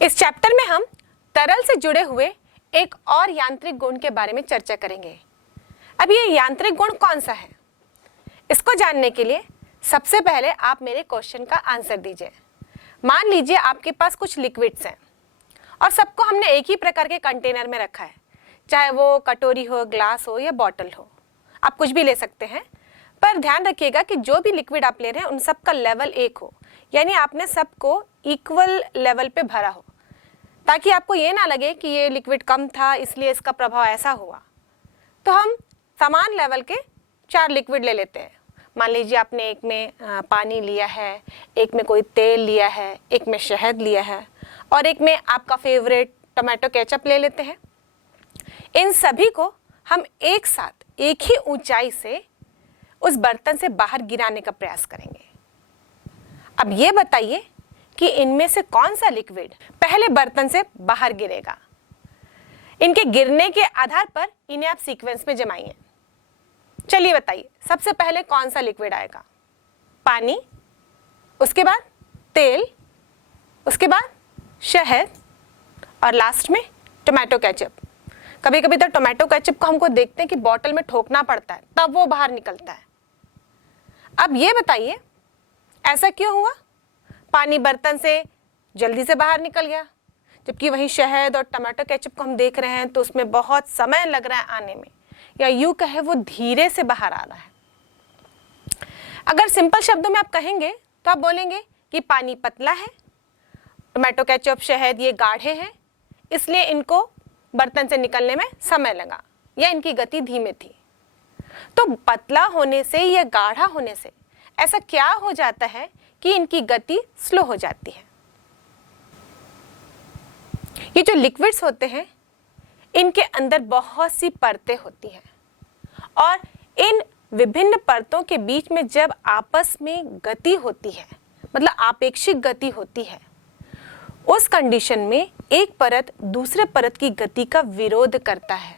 इस चैप्टर में हम तरल से जुड़े हुए एक और यांत्रिक गुण के बारे में चर्चा करेंगे। अब ये यांत्रिक गुण कौन सा है, इसको जानने के लिए सबसे पहले आप मेरे क्वेश्चन का आंसर दीजिए। मान लीजिए आपके पास कुछ लिक्विड्स हैं और सबको हमने एक ही प्रकार के कंटेनर में रखा है, चाहे वो कटोरी हो, ग्लास हो या बॉटल हो, आप कुछ भी ले सकते हैं। पर ध्यान रखिएगा कि जो भी लिक्विड आप ले रहे हैं उन सब का लेवल एक हो, यानी आपने सबको इक्वल लेवल पे भरा हो, ताकि आपको ये ना लगे कि ये लिक्विड कम था इसलिए इसका प्रभाव ऐसा हुआ। तो हम समान लेवल के 4 लिक्विड ले लेते हैं। मान लीजिए आपने एक में पानी लिया है, एक में कोई तेल लिया है, एक में शहद लिया है और एक में आपका फेवरेट टोमेटो केचप ले लेते हैं। इन सभी को हम एक साथ एक ही ऊंचाई से उस बर्तन से बाहर गिराने का प्रयास करेंगे। अब ये बताइए कि इनमें से कौन सा लिक्विड पहले बर्तन से बाहर गिरेगा। इनके गिरने के आधार पर इन्हें आप सीक्वेंस में जमाइए। चलिए बताइए, सबसे पहले कौन सा लिक्विड आएगा? पानी, उसके बाद तेल, उसके बाद शहद और लास्ट में टोमेटो केचप। कभी कभी तो टोमेटो केचप को हमको देखते हैं कि बॉटल में ठोकना पड़ता है तब वो बाहर निकलता है। अब ये बताइए ऐसा क्यों हुआ? पानी बर्तन से जल्दी से बाहर निकल गया, जबकि वहीं शहद और टमाटो केचप को हम देख रहे हैं तो उसमें बहुत समय लग रहा है आने में, या यूं कहे वो धीरे से बाहर आ रहा है। अगर सिंपल शब्दों में आप कहेंगे तो आप बोलेंगे कि पानी पतला है, टमाटो केचप शहद ये गाढ़े हैं, इसलिए इनको बर्तन से निकलने में समय लगा या इनकी गति धीमी थी। तो पतला होने से या गाढ़ा होने से ऐसा क्या हो जाता है कि इनकी गति स्लो हो जाती है? ये जो लिक्विड्स होते हैं इनके अंदर बहुत सी परतें होती हैं और इन विभिन्न परतों के बीच में जब आपस में गति होती है, मतलब आपेक्षिक गति होती है, उस कंडीशन में एक परत दूसरे परत की गति का विरोध करता है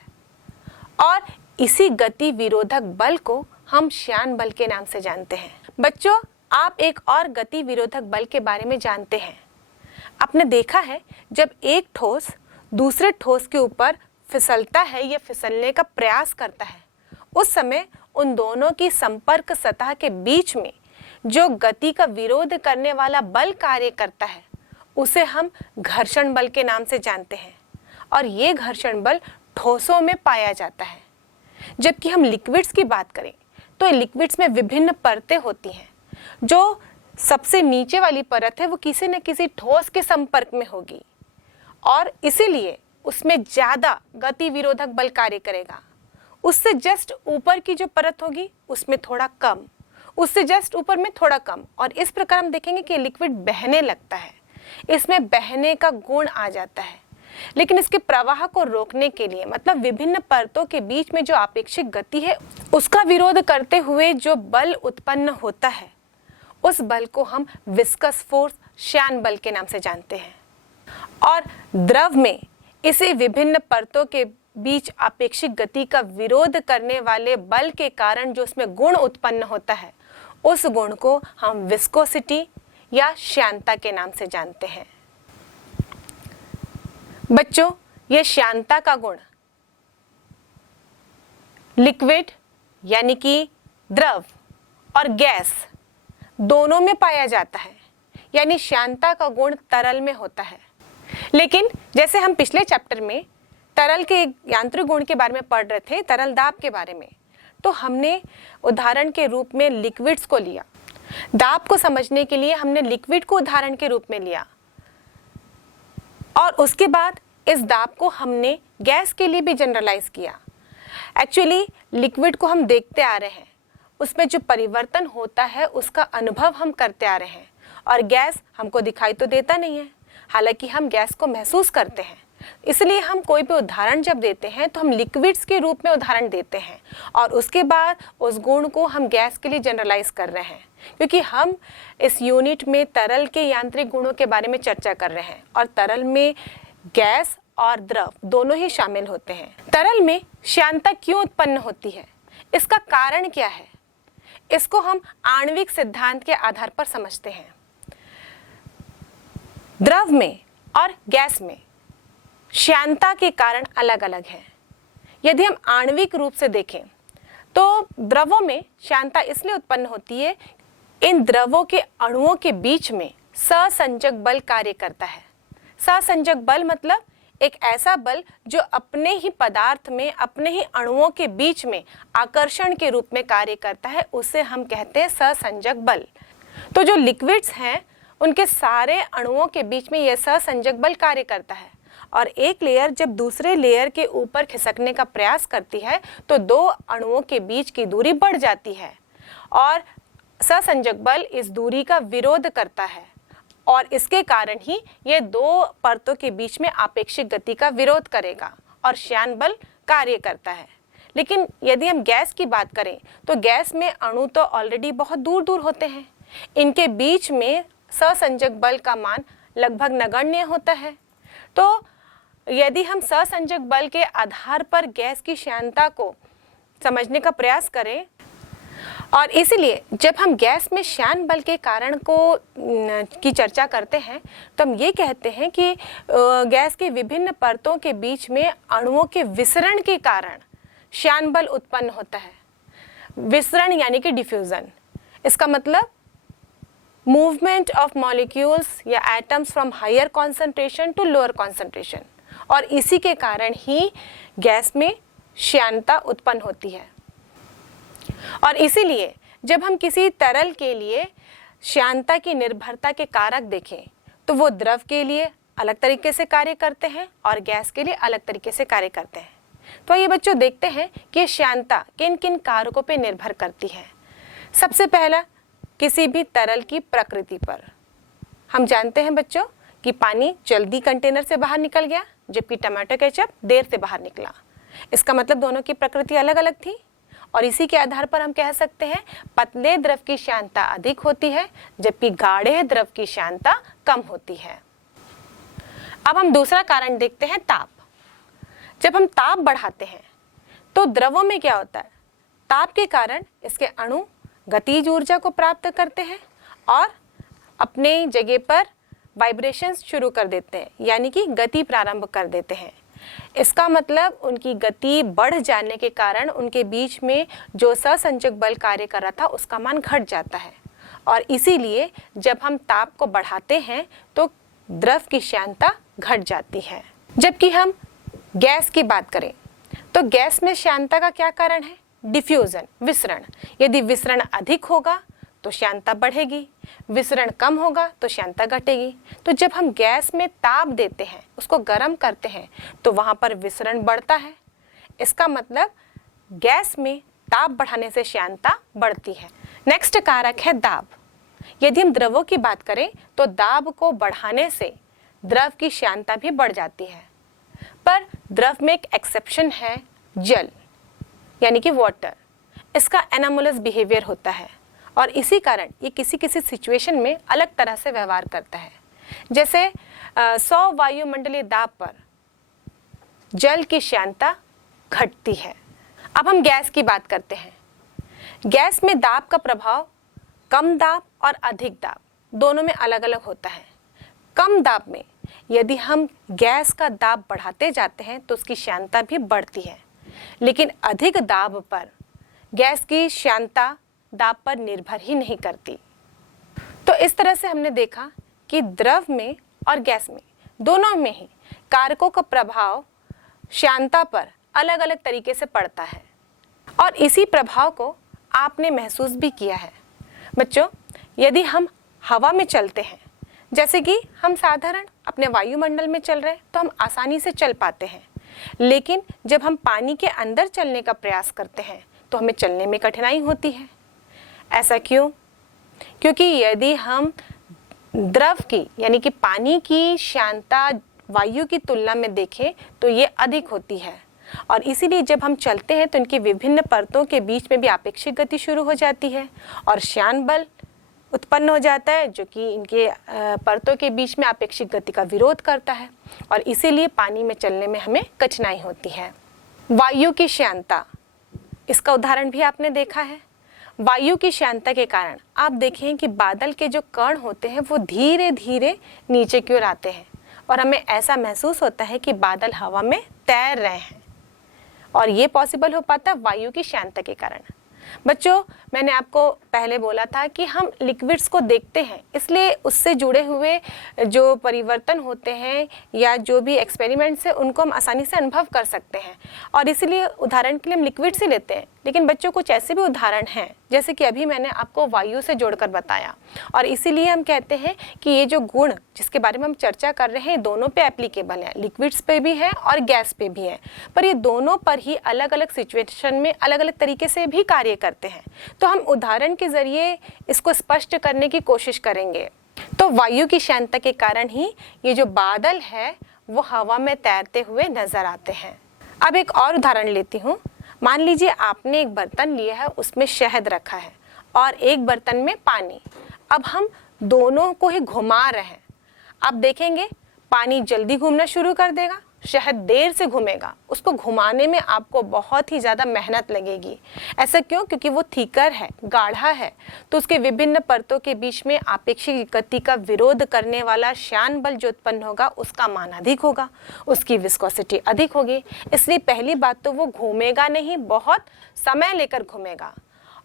और इसी गति विरोधक बल को हम श्यान बल के नाम से जानते हैं। बच्चों, आप एक और गति विरोधक बल के बारे में जानते हैं। आपने देखा है जब एक ठोस दूसरे ठोस के ऊपर फिसलता है या फिसलने का प्रयास करता है, उस समय उन दोनों की संपर्क सतह के बीच में जो गति का विरोध करने वाला बल कार्य करता है उसे हम घर्षण बल के नाम से जानते हैं और ये घर्षण बल ठोसों में पाया जाता है। जबकि हम लिक्विड्स की बात करें तो लिक्विड्स में विभिन्न परतें होती हैं। जो सबसे नीचे वाली परत है वो किसी न किसी ठोस के संपर्क में होगी और इसीलिए उसमें ज़्यादा गति विरोधक बल कार्य करेगा। उससे जस्ट ऊपर की जो परत होगी उसमें थोड़ा कम, उससे जस्ट ऊपर में थोड़ा कम, और इस प्रकार हम देखेंगे कि लिक्विड बहने लगता है, इसमें बहने का गुण आ जाता है। लेकिन इसके प्रवाह को रोकने के लिए, मतलब विभिन्न परतों के बीच में जो आपेक्षिक गति है उसका विरोध करते हुए जो बल उत्पन्न होता है उस बल को हम विस्कस फोर्स, श्यान बल के नाम से जानते हैं। और द्रव में इसे विभिन्न परतों के बीच आपेक्षिक गति का विरोध करने वाले बल के कारण जो उसमें गुण उत्पन्न होता है उस गुण को हम विस्कोसिटी या श्यानता के नाम से जानते हैं। बच्चों, ये श्यानता का गुण लिक्विड यानी कि द्रव और गैस दोनों में पाया जाता है, यानी श्यानता का गुण तरल में होता है। लेकिन जैसे हम पिछले चैप्टर में तरल के यांत्रिक गुण के बारे में पढ़ रहे थे, तरल दाब के बारे में, तो हमने उदाहरण के रूप में लिक्विड्स को लिया। दाब को समझने के लिए हमने लिक्विड को उदाहरण के रूप में लिया और उसके बाद इस दाब को हमने गैस के लिए भी जनरलाइज किया। एक्चुअली लिक्विड को हम देखते आ रहे हैं, उसमें जो परिवर्तन होता है उसका अनुभव हम करते आ रहे हैं, और गैस हमको दिखाई तो देता नहीं है, हालांकि हम गैस को महसूस करते हैं। इसलिए हम कोई भी उदाहरण जब देते हैं तो हम लिक्विड्स के रूप में उदाहरण देते हैं और उसके बाद उस गुण को हम गैस के लिए जनरलाइज कर रहे हैं, क्योंकि हम इस यूनिट में तरल के यांत्रिक गुणों के बारे में चर्चा कर रहे हैं और तरल में गैस और द्रव दोनों ही शामिल होते हैं। तरल में श्यानता क्यों उत्पन्न होती है, इसका कारण क्या है, इसको हम आणविक सिद्धांत के आधार पर समझते हैं। द्रव में और गैस में श्यानता के कारण अलग अलग हैं। यदि हम आणविक रूप से देखें तो द्रवों में श्यानता इसलिए उत्पन्न होती है, इन द्रवों के अणुओं के बीच में सहसंजक बल कार्य करता है। सहसंजक बल मतलब एक ऐसा बल जो अपने ही पदार्थ में, अपने ही अणुओं के बीच में आकर्षण के रूप में कार्य करता है, उसे हम कहते हैं सहसंजक बल। तो जो लिक्विड्स हैं उनके सारे अणुओं के बीच में यह सहसंजक बल कार्य करता है, और एक लेयर जब दूसरे लेयर के ऊपर खिसकने का प्रयास करती है तो दो अणुओं के बीच की दूरी बढ़ जाती है, और सहसंजक बल इस दूरी का विरोध करता है, और इसके कारण ही ये दो परतों के बीच में आपेक्षिक गति का विरोध करेगा और श्यान बल कार्य करता है। लेकिन यदि हम गैस की बात करें तो गैस में अणु तो ऑलरेडी बहुत दूर दूर होते हैं, इनके बीच में सहसंजक बल का मान लगभग नगण्य होता है। तो यदि हम सहसंजक बल के आधार पर गैस की श्यानता को समझने का प्रयास करें, और इसलिए जब हम गैस में श्यान बल के कारण की चर्चा करते हैं तो हम ये कहते हैं कि गैस की विभिन्न परतों के बीच में अणुओं के विसरण के कारण श्यान बल उत्पन्न होता है। विसरण यानी कि डिफ्यूजन, इसका मतलब मूवमेंट ऑफ मॉलिक्यूल्स या atoms from higher concentration to lower concentration, और इसी के कारण ही गैस में श्यानता उत्पन्न होती है। और इसीलिए जब हम किसी तरल के लिए श्यानता की निर्भरता के कारक देखें तो वो द्रव के लिए अलग तरीके से कार्य करते हैं और गैस के लिए अलग तरीके से कार्य करते हैं। तो ये बच्चों देखते हैं कि श्यानता किन किन कारकों पे निर्भर करती है। सबसे पहला, किसी भी तरल की प्रकृति पर। हम जानते हैं बच्चों कि पानी जल्दी कंटेनर से बाहर निकल गया जबकि टमाटो केचप देर से बाहर निकला। इसका मतलब दोनों की प्रकृति अलग अलग थी, और इसी के आधार पर हम कह सकते हैं पतले द्रव की श्यानता अधिक होती है जबकि गाढ़े द्रव की श्यानता कम होती है। अब हम दूसरा कारण देखते हैं, ताप। जब हम ताप बढ़ाते हैं तो द्रवों में क्या होता है, ताप के कारण इसके अणु गतिज ऊर्जा को प्राप्त करते हैं और अपने जगह पर वाइब्रेशंस शुरू कर देते हैं, यानी कि गति प्रारंभ कर देते हैं। इसका मतलब उनकी गति बढ़ जाने के कारण उनके बीच में जो सहसंजक बल कार्य कर रहा था उसका मान घट जाता है, और इसीलिए जब हम ताप को बढ़ाते हैं तो द्रव की श्यानता घट जाती है। जबकि हम गैस की बात करें तो गैस में श्यानता का क्या कारण है, डिफ्यूजन, विसरण। यदि विसरण अधिक होगा तो श्यानता बढ़ेगी, विसरण कम होगा तो श्यानता घटेगी। तो जब हम गैस में ताप देते हैं, उसको गर्म करते हैं, तो वहां पर विसरण बढ़ता है। इसका मतलब गैस में ताप बढ़ाने से श्यानता बढ़ती है। नेक्स्ट कारक है दाब। यदि हम द्रवों की बात करें तो दाब को बढ़ाने से द्रव की श्यानता भी बढ़ जाती है, पर द्रव में एक एक्सेप्शन है, जल यानी कि वाटर। इसका एनामोलस बिहेवियर होता है और इसी कारण ये किसी किसी सिचुएशन में अलग तरह से व्यवहार करता है। जैसे 100 वायुमंडलीय दाब पर जल की श्यानता घटती है। अब हम गैस की बात करते हैं। गैस में दाब का प्रभाव कम दाब और अधिक दाब दोनों में अलग अलग होता है। कम दाब में यदि हम गैस का दाब बढ़ाते जाते हैं तो उसकी श्यानता भी बढ़ती है, लेकिन अधिक दाब पर गैस की श्यानता दाब पर निर्भर ही नहीं करती। तो इस तरह से हमने देखा कि द्रव में और गैस में दोनों में ही कारकों का प्रभाव श्यानता पर अलग अलग तरीके से पड़ता है, और इसी प्रभाव को आपने महसूस भी किया है। बच्चों, यदि हम हवा में चलते हैं, जैसे कि हम साधारण अपने वायुमंडल में चल रहे हैं तो हम आसानी से चल पाते हैं, लेकिन जब हम पानी के अंदर चलने का प्रयास करते हैं तो हमें चलने में कठिनाई होती है। ऐसा क्यों? क्योंकि यदि हम द्रव की यानी कि पानी की श्यानता वायु की तुलना में देखें तो ये अधिक होती है, और इसीलिए जब हम चलते हैं तो इनकी विभिन्न परतों के बीच में भी आपेक्षिक गति शुरू हो जाती है और श्यान बल उत्पन्न हो जाता है जो कि इनके परतों के बीच में आपेक्षिक गति का विरोध करता है, और इसीलिए पानी में चलने में हमें कठिनाई होती है। वायु की श्यानता, इसका उदाहरण भी आपने देखा है। वायु की श्यानता के कारण आप देखें कि बादल के जो कण होते हैं वो धीरे धीरे नीचे की ओर आते हैं, और हमें ऐसा महसूस होता है कि बादल हवा में तैर रहे हैं। और ये पॉसिबल हो पाता वायु की श्यानता के कारण। बच्चों, मैंने आपको पहले बोला था कि हम लिक्विड्स को देखते हैं, इसलिए उससे जुड़े हुए जो परिवर्तन होते हैं या जो भी एक्सपेरिमेंट्स हैं उनको हम आसानी से अनुभव कर सकते हैं, और इसीलिए उदाहरण के लिए हम लिक्विड्स ही लेते हैं। लेकिन बच्चों, कुछ ऐसे भी उदाहरण हैं जैसे कि अभी मैंने आपको वायु से जोड़कर बताया, और इसीलिए हम कहते हैं कि ये जो गुण जिसके बारे में हम चर्चा कर रहे हैं दोनों पे एप्लीकेबल है, लिक्विड्स पे भी है और गैस पे भी है, पर ये दोनों पर ही अलग अलग सिचुएशन में अलग अलग तरीके से भी कार्य करते हैं। तो हम उदाहरण के जरिए इसको स्पष्ट करने की कोशिश करेंगे। तो वायु की श्यानता के कारण ही ये जो बादल है वो हवा में तैरते हुए नजर आते हैं। अब एक और उदाहरण लेती हूँ। मान लीजिए आपने एक बर्तन लिया है, उसमें शहद रखा है और एक बर्तन में पानी। अब हम दोनों को ही घुमा रहे हैं। आप देखेंगे पानी जल्दी घूमना शुरू कर देगा, शहद देर से घूमेगा। उसको घुमाने में आपको बहुत ही ज़्यादा मेहनत लगेगी। ऐसा क्यों? क्योंकि वो थिकर है, गाढ़ा है, तो उसके विभिन्न परतों के बीच में आपेक्षिक गति का विरोध करने वाला श्यान बल जो उत्पन्न होगा उसका मान अधिक होगा, उसकी विस्कोसिटी अधिक होगी। इसलिए पहली बात तो वो घूमेगा नहीं, बहुत समय लेकर घूमेगा।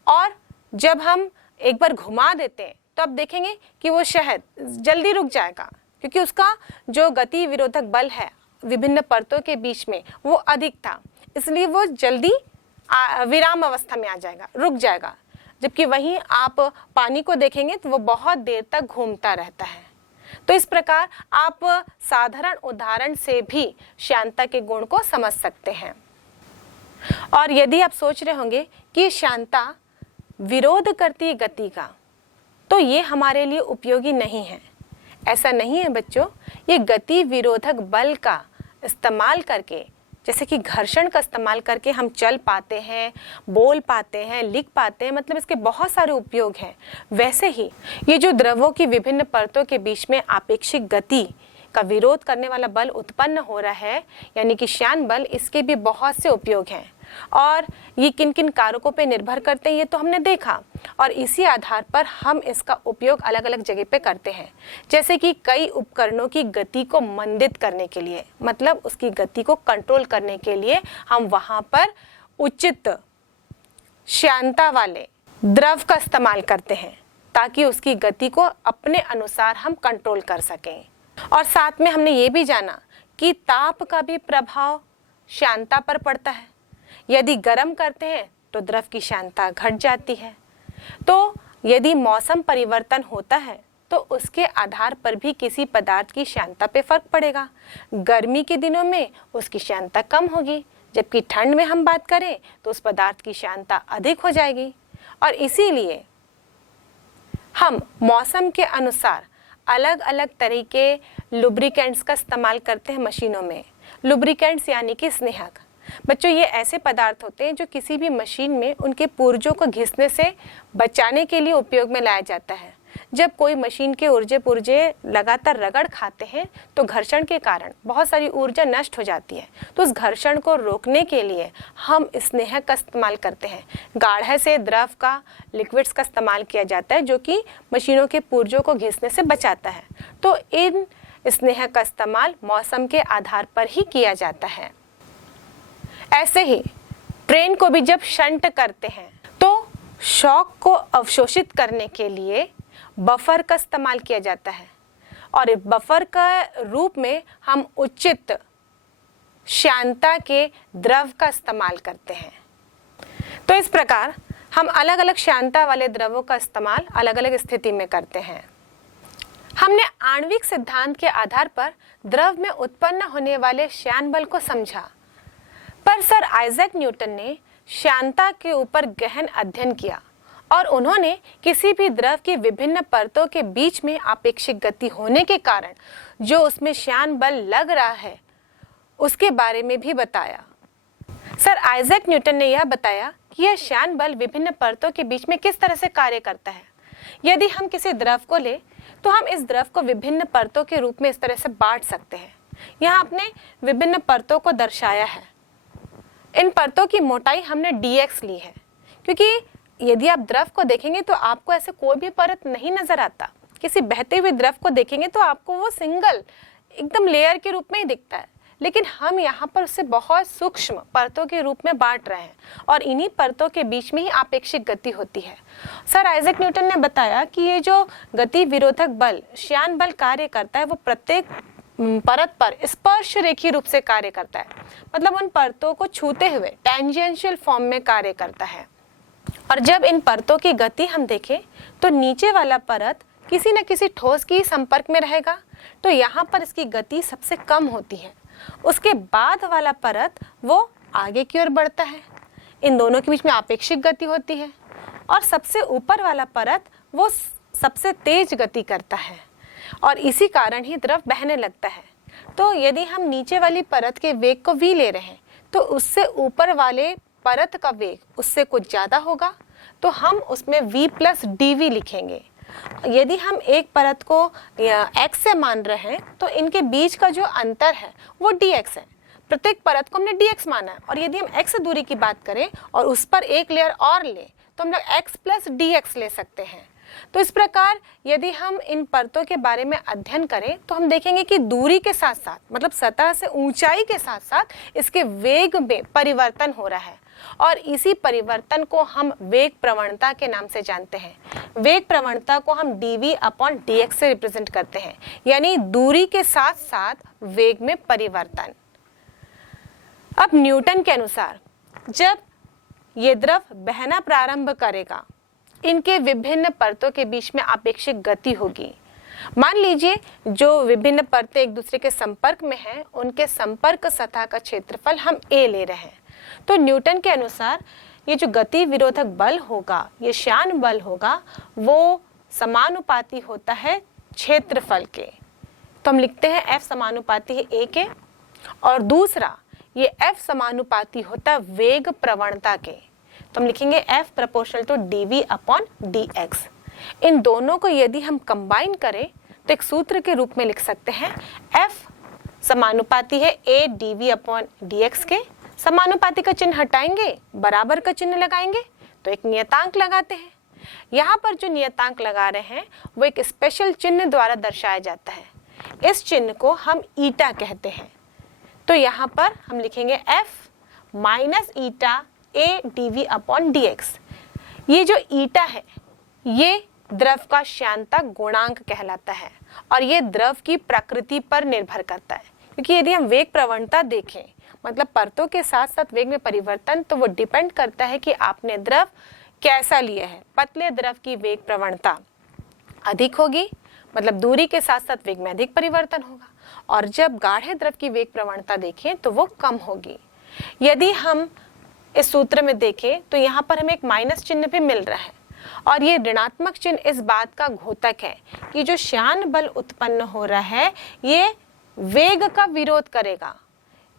और जब हम एक बार घुमा देते हैं तो आप देखेंगे कि वो शहद जल्दी रुक जाएगा, क्योंकि उसका जो गति विरोधक बल है विभिन्न परतों के बीच में वो अधिक था, इसलिए वो जल्दी विराम अवस्था में आ जाएगा, रुक जाएगा। जबकि वहीं आप पानी को देखेंगे तो वो बहुत देर तक घूमता रहता है। तो इस प्रकार आप साधारण उदाहरण से भी श्यानता के गुण को समझ सकते हैं। और यदि आप सोच रहे होंगे कि श्यानता विरोध करती है गति का, तो ये हमारे लिए उपयोगी नहीं है। ऐसा नहीं है बच्चों, ये गति विरोधक बल का इस्तेमाल करके, जैसे कि घर्षण का इस्तेमाल करके हम चल पाते हैं, बोल पाते हैं, लिख पाते हैं, मतलब इसके बहुत सारे उपयोग हैं। वैसे ही ये जो द्रवों की विभिन्न परतों के बीच में आपेक्षिक गति का विरोध करने वाला बल उत्पन्न हो रहा है, यानी कि श्यान बल, इसके भी बहुत से उपयोग हैं। और ये किन किन कारकों पे निर्भर करते हैं ये तो हमने देखा, और इसी आधार पर हम इसका उपयोग अलग अलग जगह पे करते हैं। जैसे कि कई उपकरणों की गति को मंदित करने के लिए, मतलब उसकी गति को कंट्रोल करने के लिए हम वहाँ पर उचित श्यानता वाले द्रव का इस्तेमाल करते हैं, ताकि उसकी गति को अपने अनुसार हम कंट्रोल कर सकें। और साथ में हमने ये भी जाना कि ताप का भी प्रभाव श्यानता पर पड़ता है। यदि गर्म करते हैं तो द्रव की श्यानता घट जाती है। तो यदि मौसम परिवर्तन होता है तो उसके आधार पर भी किसी पदार्थ की श्यानता पे फर्क पड़ेगा। गर्मी के दिनों में उसकी श्यानता कम होगी, जबकि ठंड में हम बात करें तो उस पदार्थ की श्यानता अधिक हो जाएगी। और इसीलिए हम मौसम के अनुसार अलग अलग तरीके लुब्रिकेंट्स का इस्तेमाल करते हैं मशीनों में। लुब्रिकेंट्स यानी कि स्नेहक। बच्चों, ये ऐसे पदार्थ होते हैं जो किसी भी मशीन में उनके पुर्जों को घिसने से बचाने के लिए उपयोग में लाया जाता है। जब कोई मशीन के ऊर्जे पुर्जे लगातार रगड़ खाते हैं तो घर्षण के कारण बहुत सारी ऊर्जा नष्ट हो जाती है। तो उस घर्षण को रोकने के लिए हम स्नेहक का इस्तेमाल करते हैं। गाढ़े से द्रव का, लिक्विड्स का इस्तेमाल किया जाता है जो कि मशीनों के पुर्जों को घिसने से बचाता है। तो इन स्नेहक का इस्तेमाल मौसम के आधार पर ही किया जाता है। ऐसे ही ट्रेन को भी जब शंट करते हैं तो शॉक को अवशोषित करने के लिए बफर का इस्तेमाल किया जाता है, और इस बफर का रूप में हम उचित श्यानता के द्रव का इस्तेमाल करते हैं। तो इस प्रकार हम अलग अलग श्यानता वाले द्रवों का इस्तेमाल अलग अलग स्थिति में करते हैं। हमने आणविक सिद्धांत के आधार पर द्रव में उत्पन्न होने वाले श्यान बल को समझा, पर सर आइजैक न्यूटन ने श्यानता के ऊपर गहन अध्ययन किया और उन्होंने किसी भी द्रव की विभिन्न परतों के बीच में आपेक्षिक गति होने के कारण जो उसमें श्यान बल लग रहा है उसके बारे में भी बताया। सर आइजैक न्यूटन ने यह बताया कि यह श्यान बल विभिन्न परतों के बीच में किस तरह से कार्य करता है। यदि हम किसी द्रव को ले तो हम इस द्रव को विभिन्न परतों के रूप में इस तरह से बांट सकते हैं। यहाँ आपने विभिन्न परतों को दर्शाया है। इन परतों की मोटाई हमने dx ली है, क्योंकि यदि आप द्रव को देखेंगे तो आपको ऐसे कोई भी परत नहीं नजर आता। किसी बहते हुए द्रव को देखेंगे तो आपको वो सिंगल एकदम लेयर के रूप में ही दिखता है, लेकिन हम यहाँ पर उसे बहुत सूक्ष्म परतों के रूप में बांट रहे हैं और इन्हीं परतों के बीच में ही आपेक्षिक गति होती है। सर आइजैक न्यूटन ने बताया कि ये जो गति विरोधक बल श्यान बल कार्य करता है वो प्रत्येक परत पर स्पर्श रेखीय रूप से कार्य करता है, मतलब उन परतों को छूते हुए टेंजेंशियल फॉर्म में कार्य करता है। और जब इन परतों की गति हम देखें तो नीचे वाला परत किसी न किसी ठोस के संपर्क में रहेगा, तो यहाँ पर इसकी गति सबसे कम होती है। उसके बाद वाला परत वो आगे की ओर बढ़ता है, इन दोनों के बीच में आपेक्षिक गति होती है, और सबसे ऊपर वाला परत वो सबसे तेज गति करता है और इसी कारण ही द्रव बहने लगता है। तो यदि हम नीचे वाली परत के वेग को v ले रहे हैं तो उससे ऊपर वाले परत का वेग उससे कुछ ज़्यादा होगा, तो हम उसमें v प्लस dv लिखेंगे। यदि हम एक परत को x से मान रहे हैं तो इनके बीच का जो अंतर है वो dx है। प्रत्येक परत को हमने dx माना है, और यदि हम x दूरी की बात करें और उस पर एक लेयर और लें तो हम लोग x प्लस dx ले सकते हैं। तो इस प्रकार यदि हम इन परतों के बारे में अध्ययन करें तो हम देखेंगे कि दूरी के साथ साथ, मतलब सतह से ऊंचाई के साथ साथ इसके वेग में परिवर्तन हो रहा है, और इसी परिवर्तन को हम वेग प्रवणता के नाम से जानते हैं। वेग प्रवणता को हम dv अपॉन dx से रिप्रेजेंट करते हैं, यानी दूरी के साथ साथ वेग में परिवर्तन। अब न्यूटन के अनुसार जब ये द्रव बहना प्रारंभ करेगा, इनके विभिन्न परतों के बीच में आपेक्षिक गति होगी। मान लीजिए जो विभिन्न परतें एक दूसरे के संपर्क में हैं, उनके संपर्क सतह का क्षेत्रफल हम a ले रहे हैं। तो न्यूटन के अनुसार ये जो गति विरोधक बल होगा, ये श्यान बल होगा, वो समानुपाती होता है क्षेत्रफल के। तो हम लिखते हैं F समानुपाती है a के, और दूसरा ये F समानुपाती होता है वेग प्रवणता के। तो हम लिखेंगे F proportional to dv upon dx। इन दोनों को यदि हम कंबाइन करें तो एक सूत्र के रूप में लिख सकते हैं F समानुपाती है a dv अपॉन dx के। समानुपाती का चिन्ह हटाएंगे, बराबर का चिन्ह लगाएंगे, तो एक नियतांक लगाते हैं। यहाँ पर जो नियतांक लगा रहे हैं वो एक स्पेशल चिन्ह द्वारा दर्शाया जाता है। इस चिन्ह को हम ईटा कहते हैं। तो यहाँ पर हम लिखेंगे F minus eta a dv upon dx। ये जो ईटा है ये द्रव का श्यानता गुणांक कहलाता है, और ये द्रव की प्रकृति पर निर्भर करता है। क्योंकि यदि हम वेग प्रवणता देखें, मतलब परतों के साथ साथ वेग में परिवर्तन, तो वो डिपेंड करता है कि आपने द्रव कैसा लिया है। पतले द्रव की वेग प्रवणता अधिक होगी, मतलब दूरी के साथ साथ वेग में अधिक परिवर्तन होगा, और जब गाढ़े द्रव की वेग प्रवणता देखें तो वो कम होगी। यदि हम इस सूत्र में देखें तो यहाँ पर हमें एक माइनस चिन्ह भी मिल रहा है, और ये ऋणात्मक चिन्ह इस बात का घोतक है कि जो श्यान बल उत्पन्न हो रहा है ये वेग का विरोध करेगा,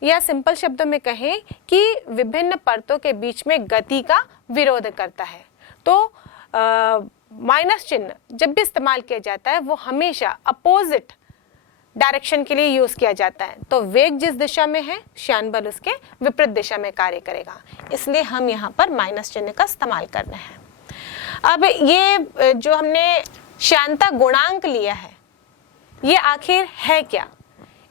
या सिंपल शब्दों में कहें कि विभिन्न परतों के बीच में गति का विरोध करता है। तो माइनस चिन्ह जब भी इस्तेमाल किया जाता है वो हमेशा अपोजिट डायरेक्शन के लिए यूज किया जाता है। तो वेग जिस दिशा में है, श्यान बल उसके विपरीत दिशा में कार्य करेगा, इसलिए हम यहाँ पर माइनस चिन्ह का इस्तेमाल कर रहे हैं। अब ये जो हमने श्यानता गुणांक लिया है ये आखिर है क्या,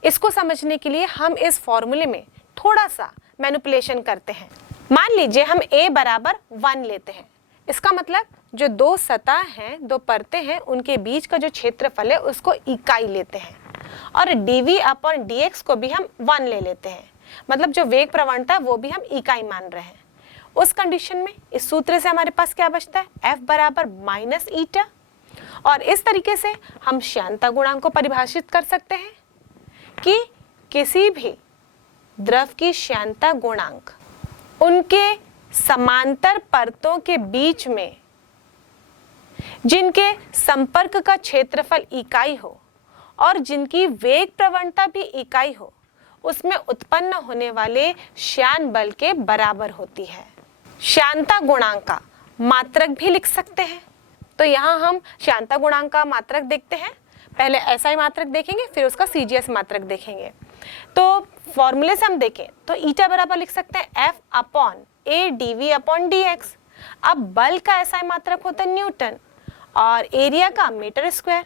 इसको समझने के लिए हम इस फॉर्मूले में थोड़ा सा मैनिपुलेशन करते हैं। मान लीजिए हम a बराबर 1 लेते हैं, इसका मतलब जो दो सतह हैं, दो परतें हैं, उनके बीच का जो क्षेत्रफल है उसको इकाई लेते हैं, और dv अपॉन dx को भी हम 1 ले लेते हैं, मतलब जो वेग प्रवणता है वो भी हम इकाई मान रहे हैं। उस कंडीशन में इस सूत्र से हमारे पास क्या बचता है, F बराबर माइनस ईटा, और इस तरीके से हम श्यानता गुणांक को परिभाषित कर सकते हैं कि किसी भी द्रव की श्यानता गुणांक उनके समांतर परतों के बीच में जिनके संपर्क का क्षेत्रफल इकाई हो और जिनकी वेग प्रवणता भी इकाई हो, उसमें उत्पन्न होने वाले श्यान बल के बराबर होती है। श्यानता गुणांक का मात्रक भी लिख सकते हैं। तो यहाँ हम श्यानता गुणांक का मात्रक देखते हैं। पहले SI मात्रक देखेंगे, फिर उसका CGS मात्रक देखेंगे। तो फॉर्मूले से हम देखें तो ईटा बराबर लिख सकते हैं F upon a dv upon dx। अब बल का SI मात्रक होता है न्यूटन, और एरिया का मीटर स्क्वायर।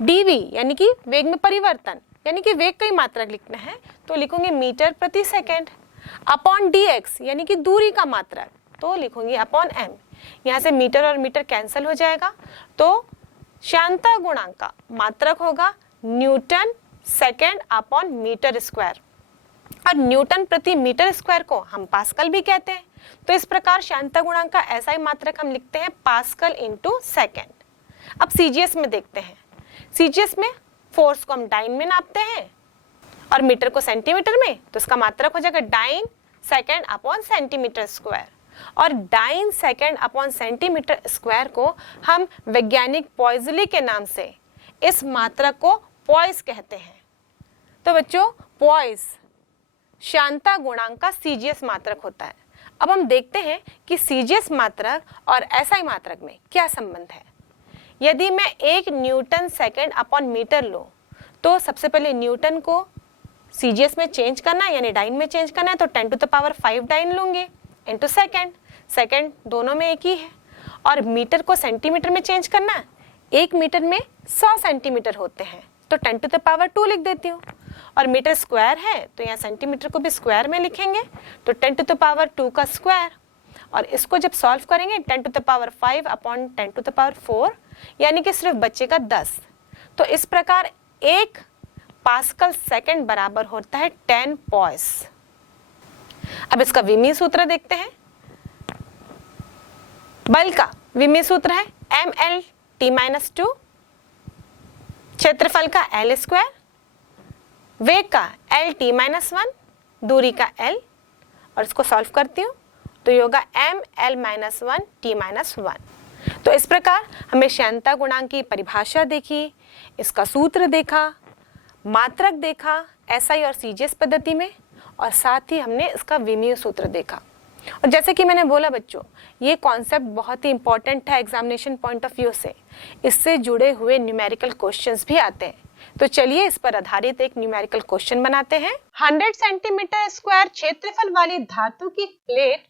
dv यानी कि वेग में परिवर्तन, यानी कि वेग का ही मात्रक लिखना है तो लिखूंगी मीटर प्रति सेकेंड, अपॉन dx यानी कि दूरी का मात्रक तो लिखूंगी अपॉन m। यहाँ से मीटर और मीटर कैंसिल हो जाएगा तो श्यानता गुणांक का मात्रक होगा newton second upon metre square, और न्यूटन प्रति मीटर स्क्वायर को हम पास्कल भी कहते हैं। तो इस प्रकार श्यानता गुणांक का ऐसा ही मात्रक हम लिखते हैं पास्कल इंटू सेकेंड। अब सीजीएस में देखते हैं। सीजीएस में फोर्स को हम डाइन में नापते हैं और मीटर को सेंटीमीटर में, तो इसका मात्रक हो जाएगा dyne second upon centimetre square, और dyne second upon centimetre square को हम वैज्ञानिक पॉइजली के नाम से इस मात्रक को पॉइस कहते हैं। तो बच्चों पॉइस श्यानता गुणांक का सीजीएस मात्रक होता है। अब हम देखते हैं कि सीजीएस मात्रक और एसआई मात्रक में क्या संबंध है। यदि मैं 1 न्यूटन सेकेंड अपॉन मीटर लूँ तो सबसे पहले न्यूटन को सीजीएस में चेंज करना है यानी डाइन में चेंज करना है, तो 10⁵ डाइन लूंगी इंटू सेकेंड, सेकेंड दोनों में एक ही है। और मीटर को सेंटीमीटर में चेंज करना है, 1 मीटर में 100 सेंटीमीटर होते हैं तो 10⁻² लिख देती हूँ। और मीटर स्क्वायर है तो यहाँ सेंटीमीटर को भी स्क्वायर में लिखेंगे तो 10⁻² का स्क्वायर, और इसको जब सॉल्व करेंगे 10⁵ अपॉन 10⁴ यानी कि सिर्फ बचेगा 10। तो इस प्रकार 1 पास्कल सेकेंड बराबर होता है 10 पॉइस। अब इसका विमीय सूत्र देखते हैं। बल का विमीय सूत्र है mL/t-2, क्षेत्रफल का L², वेग का L/t-1, दूरी का L, और इसको सॉल्व करती हूँ तो ये होगा mL-1t-1। तो इस प्रकार हमें श्यानता गुणांक की परिभाषा देखी, इसका सूत्र देखा, मात्रक देखा एसआई और सीजीएस पद्धति में, और साथ ही हमने इसका विमीय सूत्र देखा। और जैसे कि मैंने बोला बच्चों, ये कॉन्सेप्ट बहुत ही इंपॉर्टेंट है एग्जामिनेशन पॉइंट ऑफ व्यू से, इससे जुड़े हुए न्यूमेरिकल क्वेश्चंस भी आते हैं। तो चलिए इस पर आधारित एक न्यूमेरिकल क्वेश्चन बनाते हैं। 100 सेंटीमीटर स्क्वायर क्षेत्रफल वाली धातु की प्लेट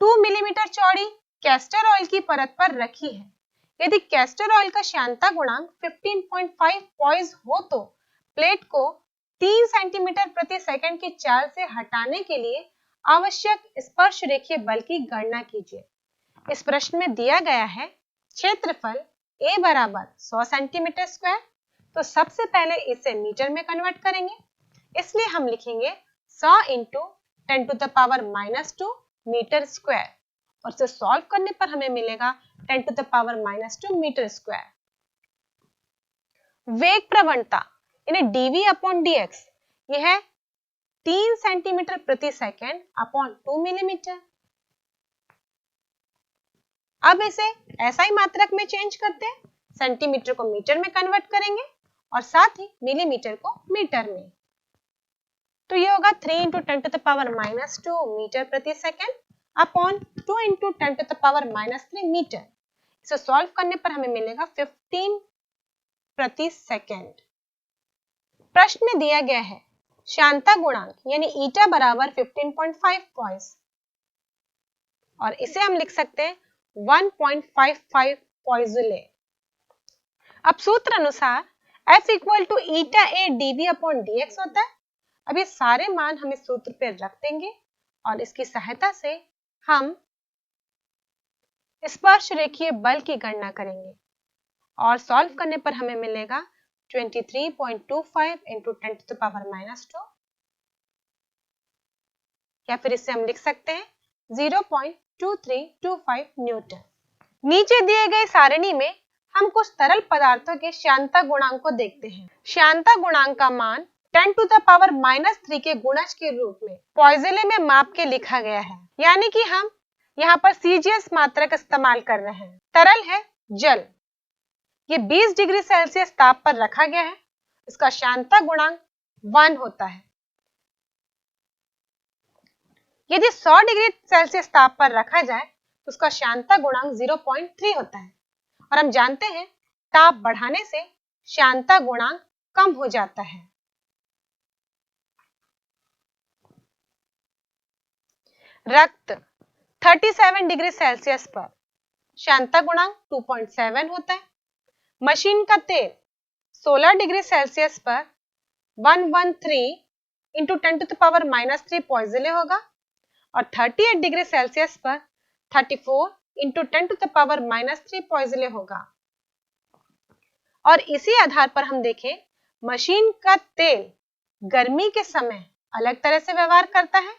2 मिलीमीटर चौड़ी कैस्टर ऑयल की परत पर रखी है। यदि कैस्टर ऑयल का श्यानता गुणांक 15.5 पॉइस हो तो प्लेट को 3 सेंटीमीटर प्रति सेकंड की चाल से हटाने के लिए आवश्यक स्पर्श रेखीय बल की गणना कीजिए। इस प्रश्न में दिया गया है क्षेत्रफल A बराबर 100 सेंटीमीटर स्क्वायर, तो सबसे पहले इसे मीटर में कन्वर्ट करेंगे, इसलिए हम लिखेंगे 100 इंटू 10⁻² मीटर स्क्वायर, और इसे सॉल्व करने पर हमें मिलेगा 10⁻² मीटर स्क्वायर। वेग प्रवणता यानी dv/dx यह है 3 सेंटीमीटर प्रति सेकेंड अपॉन 2 मिलीमीटर। अब इसे ऐसा ही मात्रक में चेंज करते हैं, सेंटीमीटर को मीटर में कन्वर्ट करेंगे और साथ ही मिलीमीटर को मीटर में। तो ये होगा 3 इंटू 10⁻² मीटर प्रति सेकेंड अपॉन 2 इंटू 10⁻³ मीटर। इसे सॉल्व करने पर हमें मिलेगा 15 प्रति सेकेंड। प्रश्न में दिया गया है श्यानता गुणांक यानी ईटा बराबर 15.5 पॉइस, और इसे हम लिख सकते हैं 1.55 पॉइज़ुले। अब सूत्र अनुसार F equal to eta A dv/dx होता है। अब ये सारे मान हम इस सूत्र पे रख देंगे और इसकी सहायता से हम स्पर्श रेखीय बल की गणना करेंगे, और सॉल्व करने पर हमें मिलेगा 23.25 इंटू 10⁻², या फिर इसे हम लिख सकते हैं 0.2325 न्यूटन। नीचे दिए गए सारणी में हम कुछ तरल पदार्थों के श्यानता गुणांक को देखते हैं। श्यानता गुणांक का मान 10⁻³ के गुणज के रूप में पॉइज़ले में माप के लिखा गया है, यानी कि हम यहाँ पर सीजीएस मात्रक इस्तेमाल कर रहे हैं। तरल है जल, ये 20 डिग्री सेल्सियस ताप पर रखा गया है, इसका श्यानता गुणांक 1 होता है। यदि 100 डिग्री सेल्सियस ताप पर रखा जाए तो उसका श्यानता गुणांक 0.3 होता है, और हम जानते हैं ताप बढ़ाने से श्यानता गुणांक कम हो जाता है। रक्त 37 डिग्री सेल्सियस पर श्यानता गुणांक 2.7 होता है। मशीन का तेल 16 डिग्री सेल्सियस पर 113 इंटू 10⁻³ पॉइजले होगा और 38 डिग्री सेल्सियस पर 34 इंटू 10⁻³ पॉइजले होगा। और इसी आधार पर हम देखें, मशीन का तेल गर्मी के समय अलग तरह से व्यवहार करता है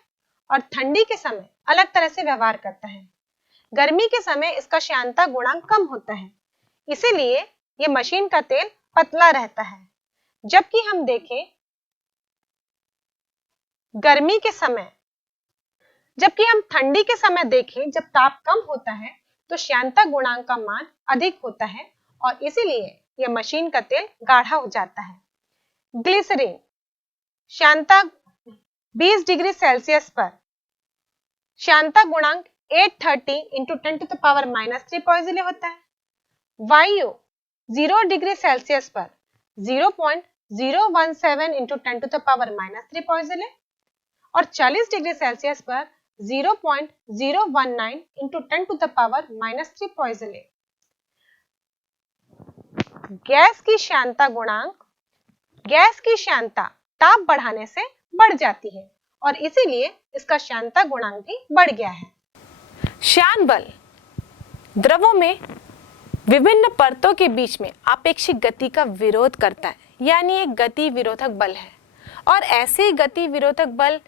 और ठंडी के समय अलग तरह से व्यवहार करता है। गर्मी के समय इसका श्यानता गुणांक कम होता है, इसीलिए ये मशीन का तेल पतला रहता है। जबकि हम देखें गर्मी के समय, जबकि हम ठंडी के समय देखें, जब ताप कम होता है तो श्यानता गुणांक का मान अधिक होता है और इसीलिए यह मशीन का तेल गाढ़ा हो जाता है। ग्लिसरीन श्यानता 20 डिग्री सेल्सियस पर श्यानता गुणांक 830 इंटू 10⁻³ पॉइजले होता है। वायु 0 डिग्री सेल्सियस पर 0.017 इंटू 10⁻³ पॉइजले और 40 डिग्री सेल्सियस पर 0.019 इंटू 10⁻³ पॉइजले। गैस की श्यानता गुणांक, गैस की श्यानता ताप बढ़ाने से बढ़ जाती है और इसीलिए इसका श्यानता गुणांक भी बढ़ गया है। श्यान बल द्रवों में विभिन्न परतों के बीच में आपेक्षिक गति का विरोध करता है, यानी एक गति विरोधक बल है। और ऐसे गति विरोधक बल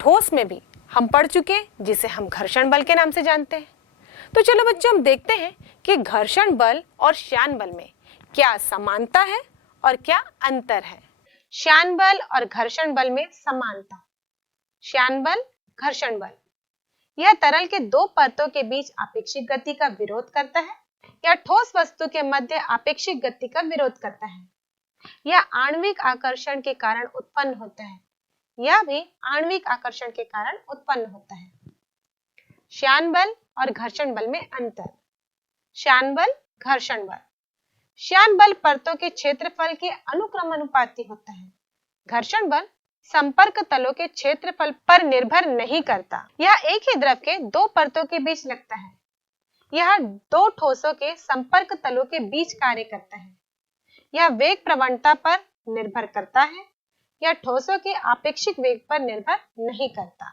ठोस में भी हम पढ़ चुके हैं, जिसे हम घर्षण बल के नाम से जानते हैं। तो चलो बच्चों, हम देखते हैं कि घर्षण बल और श्यान बल में क्या समानता है और क्या अंतर है। श्यान बल और घर्षण बल में समानता। श्यान बल, घर्षण बल, यह तरल के दो परतों के बीच आपेक्षिक गति का विरोध करता है या ठोस वस्तु के मध्य आपेक्षिक गति का विरोध करता है। यह आणविक आकर्षण के कारण उत्पन्न होता है। यह भी आणविक आकर्षण के कारण उत्पन्न होता है। श्यान बल और घर्षण बल में अंतर। श्यान बल, घर्षण बल। श्यान बल परतों के क्षेत्रफल के अनुक्रमानुपाती होता है। घर्षण बल संपर्क तलों के क्षेत्रफल पर निर्भर नहीं करता। यह एक ही द्रव के दो परतों के बीच लगता है। यह दो ठोसों के संपर्क तलों के बीच कार्य करता है। यह वेग प्रवणता पर निर्भर करता है। यह ठोसों के आपेक्षिक वेग पर निर्भर नहीं करता।